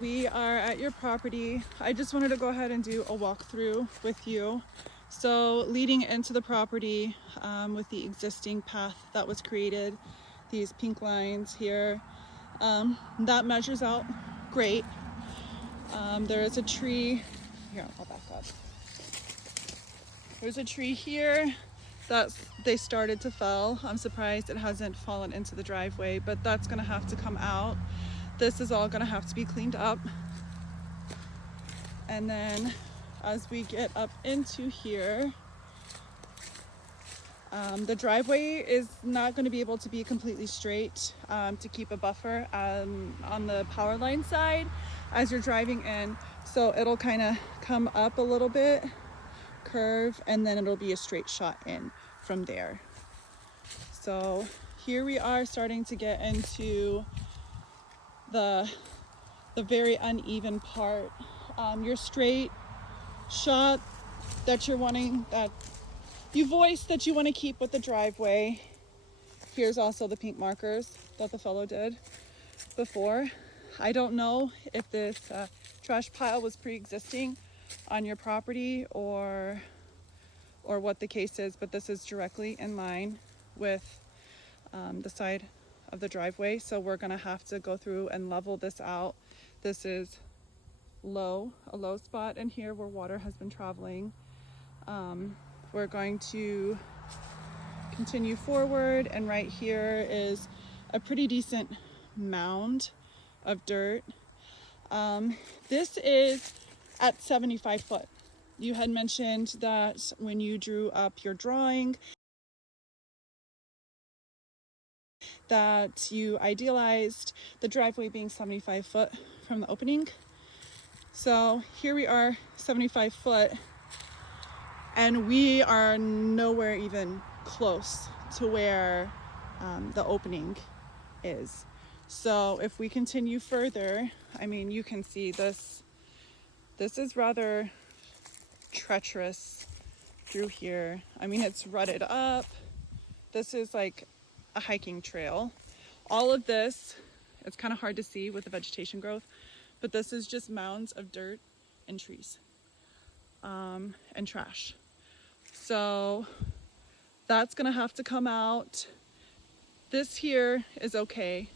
We are at your property. I just wanted to go ahead and do a walkthrough with you. So leading into the property with the existing path that was created, these pink lines here, that measures out great. There is a tree, here I'll back up. There's a tree here that they started to fell. I'm surprised it hasn't fallen into the driveway, but that's gonna have to come out. This is all gonna have to be cleaned up. And then as we get up into here, the driveway is not going to be able to be completely straight to keep a buffer on the power line side as you're driving in. So it'll kind of come up a little bit, curve, and then it'll be a straight shot in from there. So here we are starting to get into the very uneven part. Your straight shot that you're wanting, that you voiced that you want to keep with the driveway. Here's also the pink markers that the fellow did before. I don't know if this trash pile was pre-existing on your property or what the case is, but this is directly in line with the side of the driveway. So we're gonna have to go through and level this out. This is a low spot in here where water has been traveling. We're going to continue forward, and right here is a pretty decent mound of dirt. This is at 75 foot. You had mentioned that when you drew up your drawing that you idealized the driveway being 75 foot from the opening. So here we are, 75 foot, and we are nowhere even close to where the opening is. So if we continue further, I mean, you can see this is rather treacherous through here. I mean, it's rutted up. This is like a hiking trail. All of this, it's kind of hard to see with the vegetation growth, but this is just mounds of dirt and trees and trash. So that's gonna have to come out. This here is okay.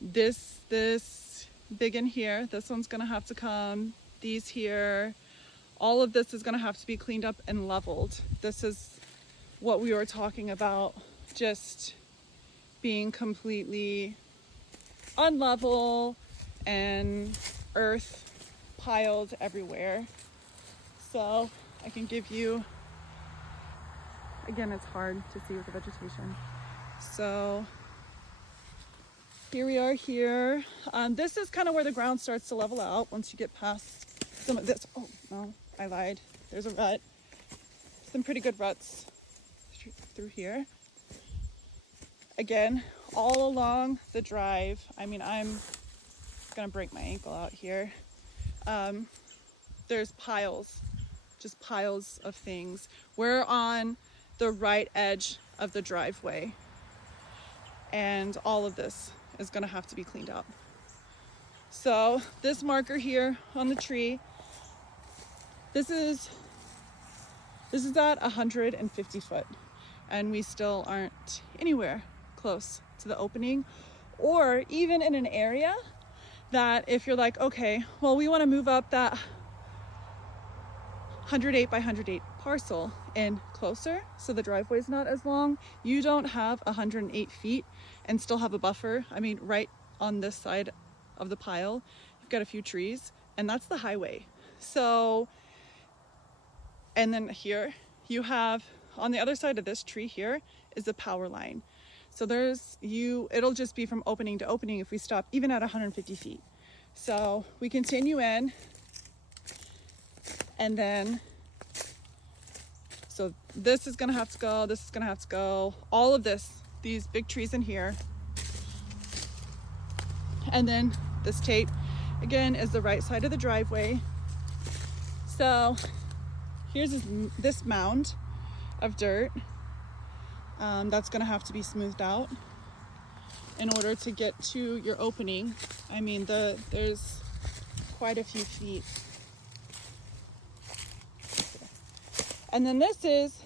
This big in here, this one's gonna have to come. These here, all of this is gonna have to be cleaned up and leveled. This is what we were talking about, just being completely unlevel and earth piled everywhere. So I can give you, again, it's hard to see with the vegetation. So here we are here. This is kind of where the ground starts to level out once you get past some of this. Oh no, I lied. There's a rut. Some pretty good ruts through here. Again, all along the drive. I mean, I'm gonna break my ankle out here. There's piles, just piles of things. We're on the right edge of the driveway, and all of this is gonna have to be cleaned up. So this marker here on the tree, this is at 150 foot, and we still aren't anywhere close to the opening, or even in an area that if you're like, okay, well, we want to move up that 108 by 108 parcel in closer so the driveway is not as long, you don't have 108 feet and still have a buffer. I mean, right on this side of the pile, you've got a few trees, and that's the highway. So, and then here you have, on the other side of this tree here is the power line. So it'll just be from opening to opening if we stop even at 150 feet. So we continue in, and then, so this is gonna have to go, this is gonna have to go, all of this, these big trees in here. And then this tape, again, is the right side of the driveway. So here's this mound of dirt that's gonna have to be smoothed out. in order to get to your opening. I mean, there's quite a few feet. And then this is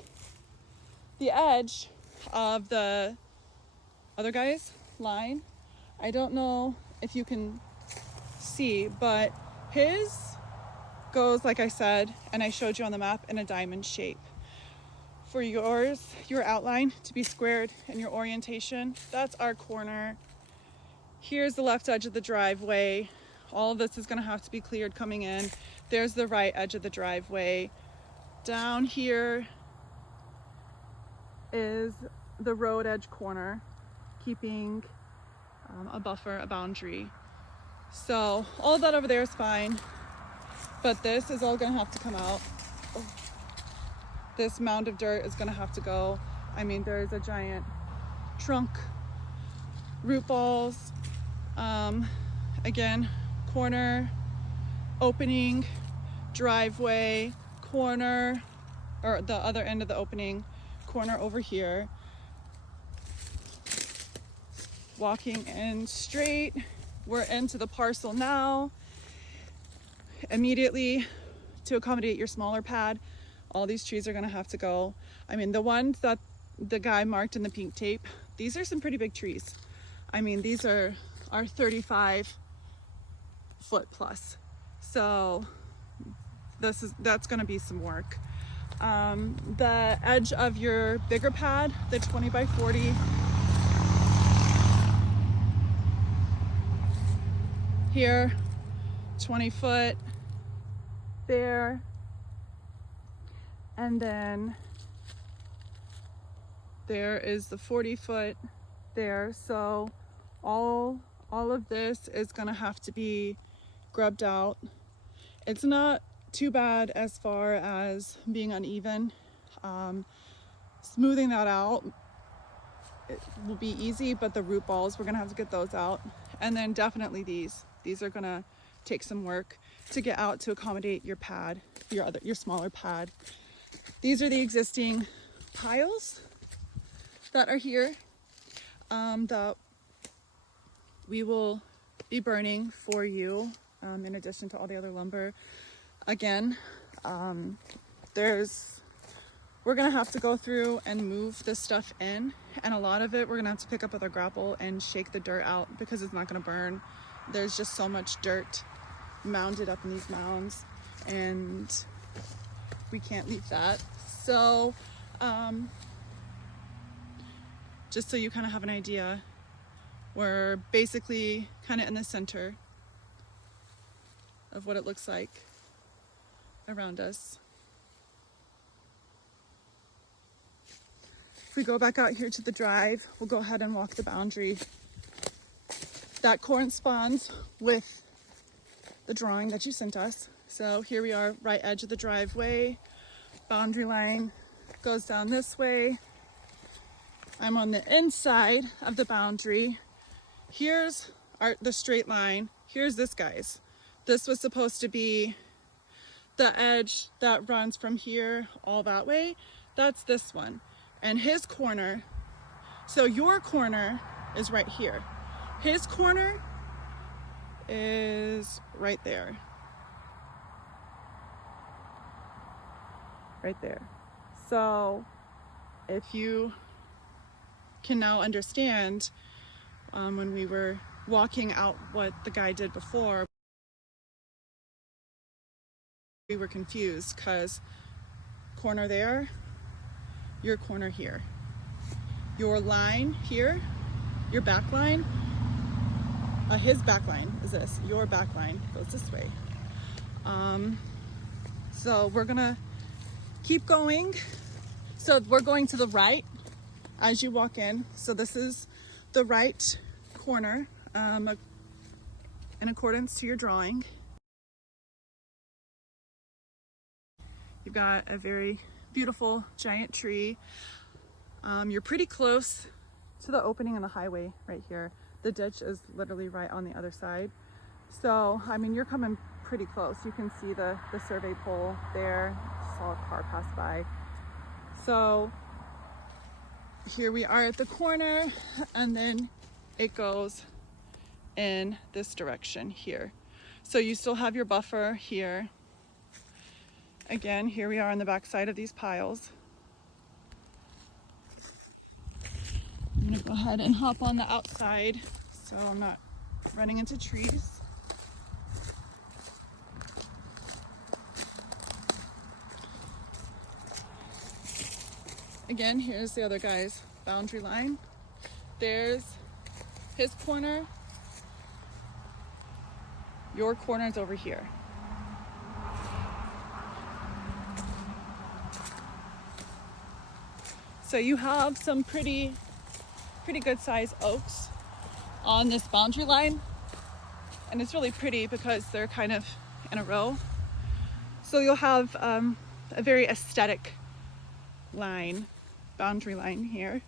the edge of the other guy's line. I don't know if you can see, but his goes, like I said, and I showed you on the map, in a diamond shape. For yours, your outline to be squared and your orientation, that's our corner. Here's the left edge of the driveway. All of this is going to have to be cleared coming in. There's the right edge of the driveway. Down here is the road edge corner, keeping a buffer, a boundary. So all that over there is fine, but this is all going to have to come out. This mound of dirt is going to have to go. I mean, there's a giant trunk, root balls, again, corner, opening, driveway, corner, or the other end of the opening, corner over here. Walking in straight, we're into the parcel now. Immediately, to accommodate your smaller pad, all these trees are going to have to go. I mean, the ones that the guy marked in the pink tape, these are some pretty big trees. I mean, these are 35 foot plus. So that's going to be some work. The edge of your bigger pad, the 20 by 40, here, 20 foot there, and then there is the 40 foot there. So all of this is going to have to be grubbed out. It's not too bad as far as being uneven. Smoothing that out, it will be easy, but the root balls, we're going to have to get those out. And then definitely these are going to take some work to get out to accommodate your pad, your smaller pad. These are the existing piles that are here, that we will be burning for you, in addition to all the other lumber. Again, we're gonna have to go through and move this stuff in, and a lot of it we're gonna have to pick up with our grapple and shake the dirt out because it's not gonna burn. There's just so much dirt mounded up in these mounds, and we can't leave that. So just so you kind of have an idea, we're basically kind of in the center of what it looks like around us. If we go back out here to the drive, we'll go ahead and walk the boundary. That corresponds with the drawing that you sent us. So here we are, right edge of the driveway. Boundary line goes down this way. I'm on the inside of the boundary. Here's the straight line. Here's this guy's. This was supposed to be the edge that runs from here all that way. That's this one. And his corner, so your corner is right here. His corner is right there. Right there. So if you can now understand, when we were walking out what the guy did before, we were confused because corner there, your corner here. Your line here, your back line, his back line is this. Your back line goes this way. So we're gonna keep going. So we're going to the right as you walk in. So this is the right corner, in accordance to your drawing. You've got a very beautiful giant tree. You're pretty close to the opening in the highway right here. The ditch is literally right on the other side. So, I mean, you're coming pretty close. You can see the survey pole there. Saw a car pass by. So here we are at the corner, and then it goes in this direction here. So you still have your buffer here. Again, here we are on the back side of these piles. I'm gonna go ahead and hop on the outside so I'm not running into trees. Again, here's the other guy's boundary line. There's his corner. Your corner is over here. So you have some pretty good sized oaks on this boundary line. And it's really pretty because they're kind of in a row. So you'll have a very aesthetic boundary line here.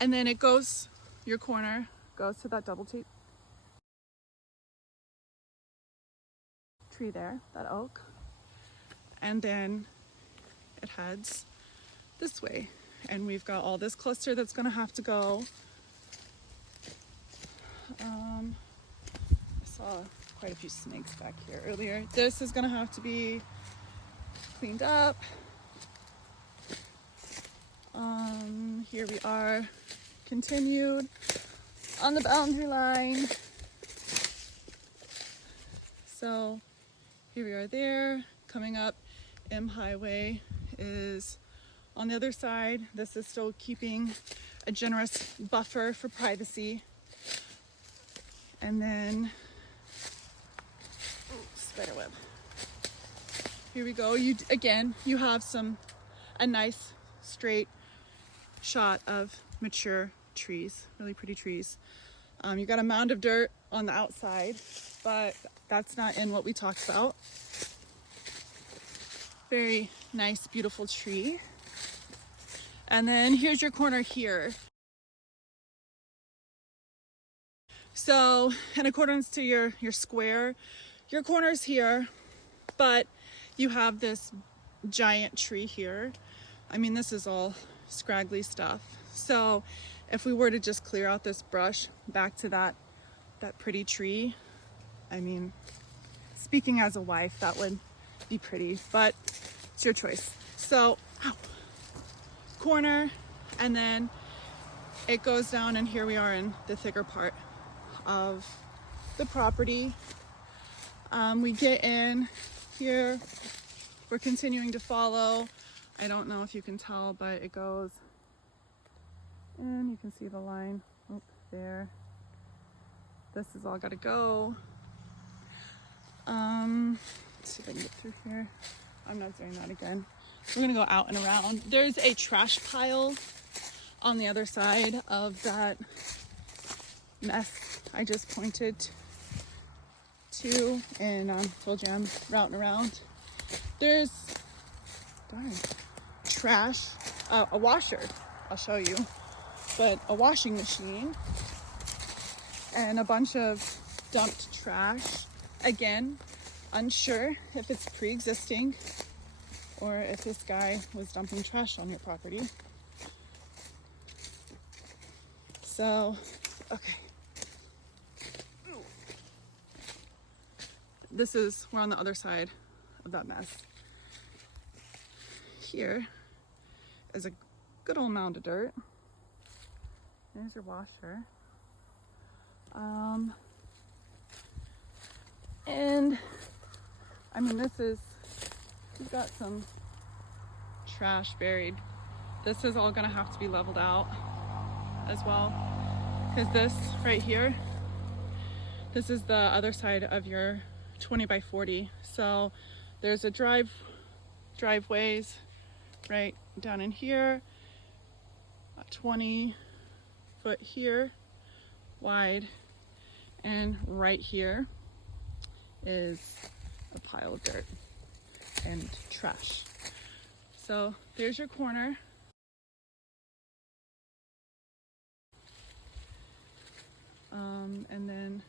And then it goes, your corner goes to that double tree there, that oak. And then it heads this way. And we've got all this cluster that's gonna have to go. I saw quite a few snakes back here earlier. This is gonna have to be cleaned up. Here we are, continued on the boundary line. So here we are there. Coming up, M Highway is on the other side. This is still keeping a generous buffer for privacy. And then, spider web. Here we go. You have a nice straight shot of mature trees, really pretty trees. You got a mound of dirt on the outside, but that's not in what we talked about. Very nice, beautiful tree. And then here's your corner here. So in accordance to your square, your corner's here, but you have this giant tree here. I mean, this is all scraggly stuff. So if we were to just clear out this brush back to that pretty tree, I mean, speaking as a wife, that would be pretty, but it's your choice. So, corner, and then it goes down, and here we are in the thicker part of the property. We get in here, we're continuing to follow. I don't know if you can tell, but it goes in. You can see the line there. This has all got to go. Let's see if I can get through here. I'm not doing that again. We're gonna go out and around. There's a trash pile on the other side of that mess I just pointed to, and told you I'm routing around. There's trash, a washer, I'll show you, but a washing machine and a bunch of dumped trash. Again, unsure if it's pre-existing or if this guy was dumping trash on your property. So, okay. We're on the other side of that mess. Here is a good old mound of dirt. There's your washer. And I mean, we've got some trash buried. This is all gonna have to be leveled out as well, because this right here, this is the other side of your 20 by 40. So there's a driveways right down in here, 20 foot here wide, and right here is a pile of dirt and trash. So there's your corner. And then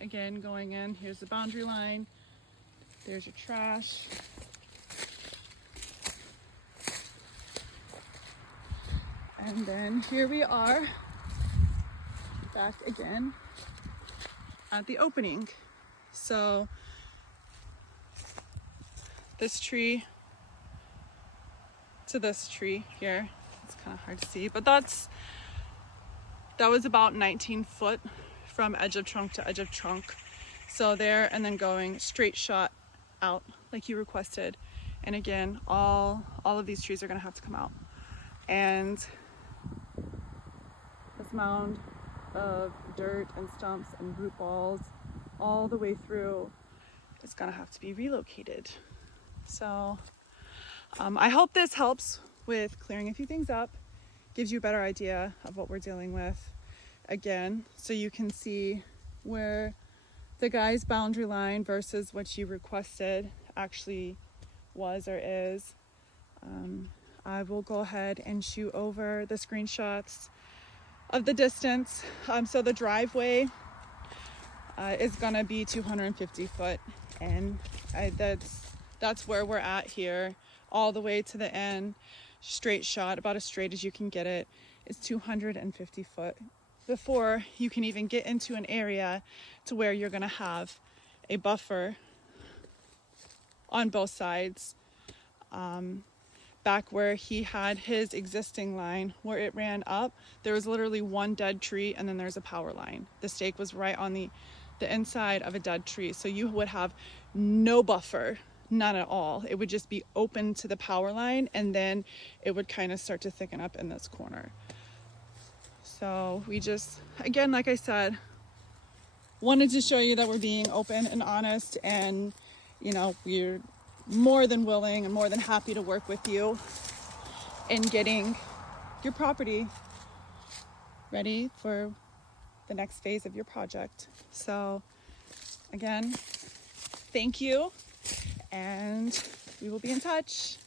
again, going in, here's the boundary line. There's your trash. And then here we are back again at the opening. So this tree to this tree here, it's kind of hard to see, but that was about 19 foot from edge of trunk to edge of trunk. So there, and then going straight shot out like you requested. And again, all of these trees are gonna have to come out. And this mound of dirt and stumps and root balls all the way through is gonna have to be relocated. So I hope this helps with clearing a few things up, gives you a better idea of what we're dealing with. Again, so you can see where the guy's boundary line versus what you requested actually was or is. I will go ahead and shoot over the screenshots of the distance. So the driveway is gonna be 250 foot, and that's where we're at here, all the way to the end. Straight shot, about as straight as you can get it, is 250 foot before you can even get into an area to where you're gonna have a buffer on both sides. Back where he had his existing line, where it ran up, there was literally one dead tree, and then there's a power line. The stake was right on the inside of a dead tree, so you would have no buffer, none at all. It would just be open to the power line, and then it would kind of start to thicken up in this corner. So we just, again, like I said, wanted to show you that we're being open and honest, and you know, we're more than willing and more than happy to work with you in getting your property ready for the next phase of your project. So again, thank you, and we will be in touch.